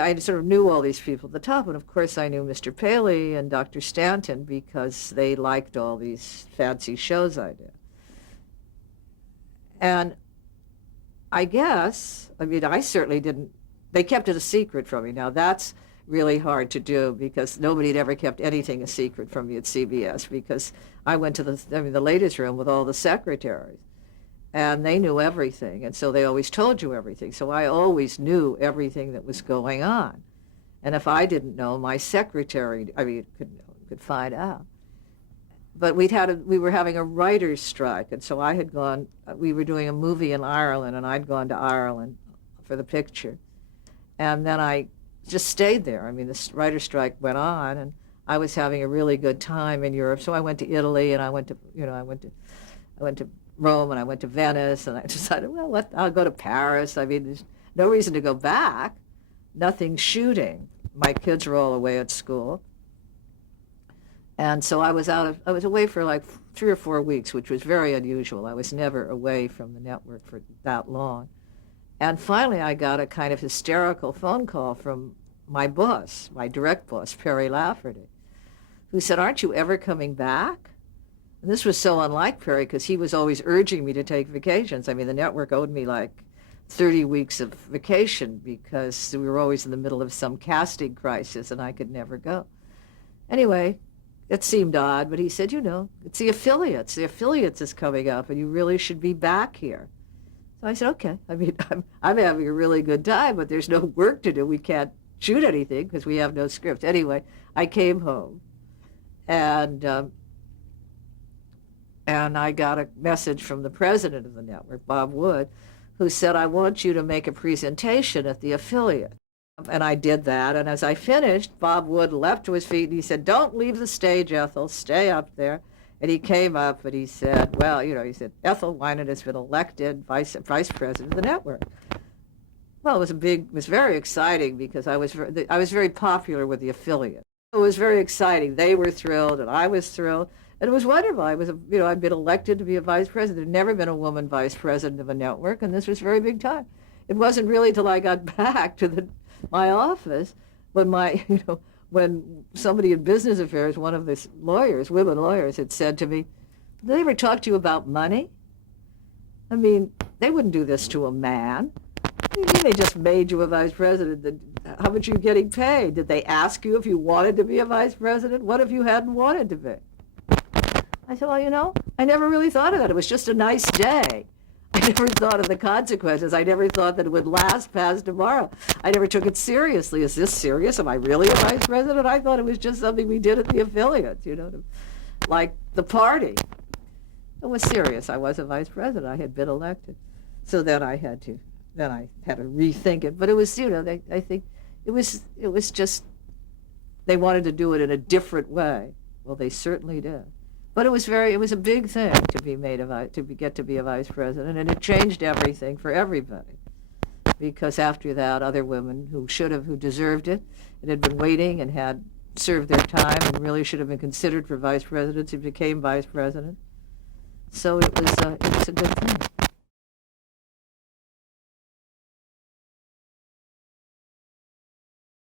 I sort of knew all these people at the top, and of course I knew Mr. Paley and Dr. Stanton because they liked all these fancy shows I did. And I guess, I mean, I certainly didn't, they kept it a secret from me. Now that's really hard to do because nobody had ever kept anything a secret from me at CBS, because I went to the ladies' room with all the secretaries, and they knew everything, and so they always told you everything. So I always knew everything that was going on. And if I didn't know, my secretary, could find out. But we were having a writer's strike, and so I had gone, we were doing a movie in Ireland, and I'd gone to Ireland for the picture. And then I just stayed there. I mean, this writer's strike went on, and I was having a really good time in Europe. So I went to Italy, and I went to Rome, and I went to Venice, and I decided, well, I'll go to Paris. I mean, there's no reason to go back. Nothing shooting. My kids were all away at school. And so I was away for like 3 or 4 weeks, which was very unusual. I was never away from the network for that long. And finally I got a kind of hysterical phone call from my boss, my direct boss, Perry Lafferty, who said, "Aren't you ever coming back?" And this was so unlike Perry, because he was always urging me to take vacations. I mean, the network owed me like 30 weeks of vacation because we were always in the middle of some casting crisis and I could never go. Anyway, it seemed odd, but he said, it's the affiliates. The affiliates is coming up, and you really should be back here. So I said, okay. I mean, I'm having a really good time, but there's no work to do. We can't shoot anything because we have no script. Anyway, I came home, and I got a message from the president of the network, Bob Wood, who said, "I want you to make a presentation at the affiliate." And I did that, and as I finished, Bob Wood leapt to his feet, and he said, "Don't leave the stage, Ethel. Stay up there." And he came up, and he said, "Ethel Winant has been elected vice president of the network." Well, it was very exciting because I was very popular with the affiliate. It was very exciting. They were thrilled, and I was thrilled. And it was wonderful. I'd been elected to be a vice president. There'd never been a woman vice president of a network, and this was a very big time. It wasn't really till I got back to my office when somebody in business affairs, one of the women lawyers, had said to me, "Did they ever talk to you about money? I mean, they wouldn't do this to a man. They just made you a vice president. How much are you getting paid? Did they ask you if you wanted to be a vice president? What if you hadn't wanted to be?" I said, "Well, I never really thought of that. It was just a nice day. I never thought of the consequences. I never thought that it would last past tomorrow. I never took it seriously. Is this serious? Am I really a vice president? I thought it was just something we did at the affiliates, like the party." It was serious. I was a vice president. I had been elected. So then I had to rethink it. But it was, I think it was just, they wanted to do it in a different way. Well, they certainly did. But it was a big thing to get to be a vice president, and it changed everything for everybody. Because after that, other women who deserved it, and had been waiting and had served their time and really should have been considered for vice presidency, became vice president. So it was a good thing.